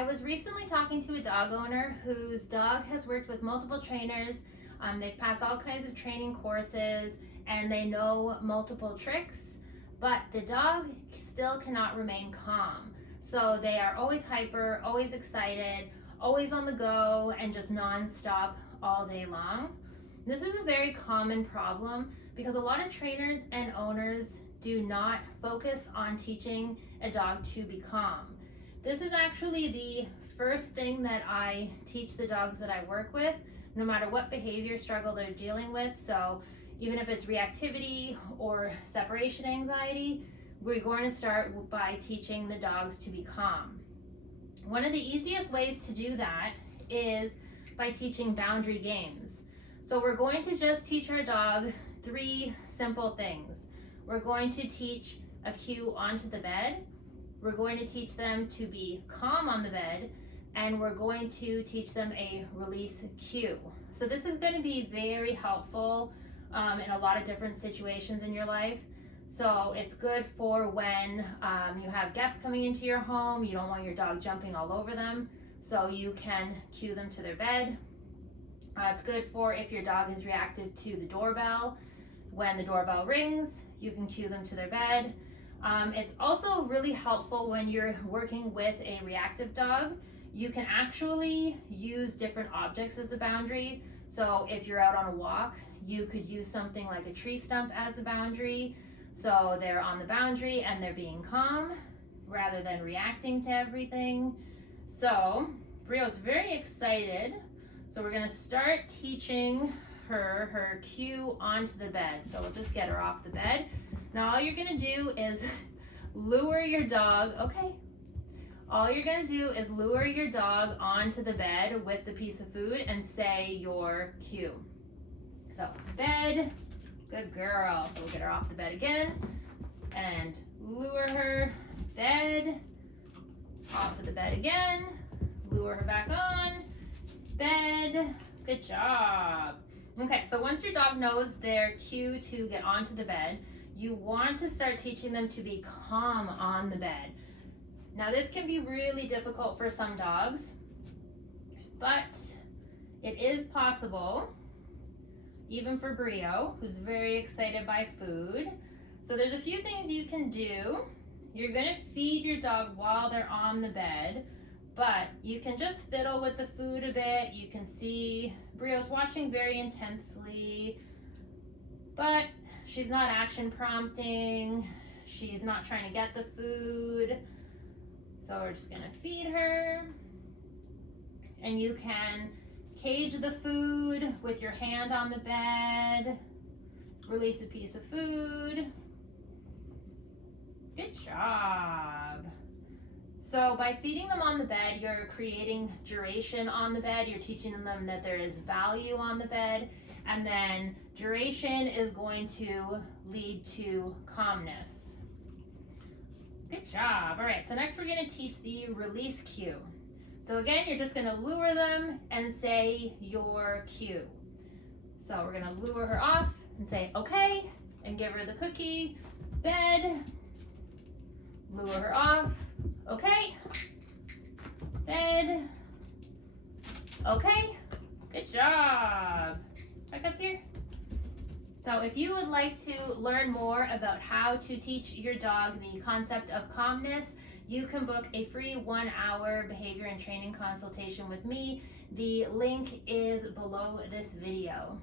I was recently talking to a dog owner whose dog has worked with multiple trainers. They've passed all kinds of training courses and they know multiple tricks, but the dog still cannot remain calm. So they are always hyper, always excited, always on the go, and just non-stop all day long. This is a very common problem because a lot of trainers and owners do not focus on teaching a dog to be calm. This is actually the first thing that I teach the dogs that I work with, no matter what behavior struggle they're dealing with. So even if it's reactivity or separation anxiety, we're going to start by teaching the dogs to be calm. One of the easiest ways to do that is by teaching boundary games. So we're going to just teach our dog 3 simple things. We're going to teach a cue onto the bed. We're going to teach them to be calm on the bed, and we're going to teach them a release cue. So this is going to be very helpful in a lot of different situations in your life. So it's good for when you have guests coming into your home, you don't want your dog jumping all over them, so you can cue them to their bed. It's good for if your dog is reactive to the doorbell. When the doorbell rings, you can cue them to their bed. It's also really helpful when you're working with a reactive dog. You can actually use different objects as a boundary. So if you're out on a walk, you could use something like a tree stump as a boundary. So they're on the boundary and they're being calm rather than reacting to everything. So Brio's very excited. So we're gonna start teaching her cue onto the bed. So we'll just get her off the bed. Now all you're gonna do is lure your dog, okay. All you're gonna do is lure your dog onto the bed with the piece of food and say your cue. So bed, good girl. So we'll get her off the bed again and lure her, bed, off of the bed again, lure her back on, bed, good job. Okay, so once your dog knows their cue to get onto the bed, you want to start teaching them to be calm on the bed. Now this can be really difficult for some dogs, but it is possible, even for Brio, who's very excited by food. So there's a few things you can do. You're gonna feed your dog while they're on the bed, but you can just fiddle with the food a bit. You can see Brio's watching very intensely, but she's not action prompting. She's not trying to get the food. So we're just gonna feed her. And you can cage the food with your hand on the bed. Release a piece of food. Good job. So by feeding them on the bed, you're creating duration on the bed. You're teaching them that there is value on the bed. And then duration is going to lead to calmness. Good job. All right, so next we're gonna teach the release cue. So again, you're just gonna lure them and say your cue. So we're gonna lure her off and say, okay, and give her the cookie, bed, lure her off, okay, bed, okay, good job. Back up here. So if you would like to learn more about how to teach your dog the concept of calmness, you can book a free 1-hour behavior and training consultation with me. The link is below this video.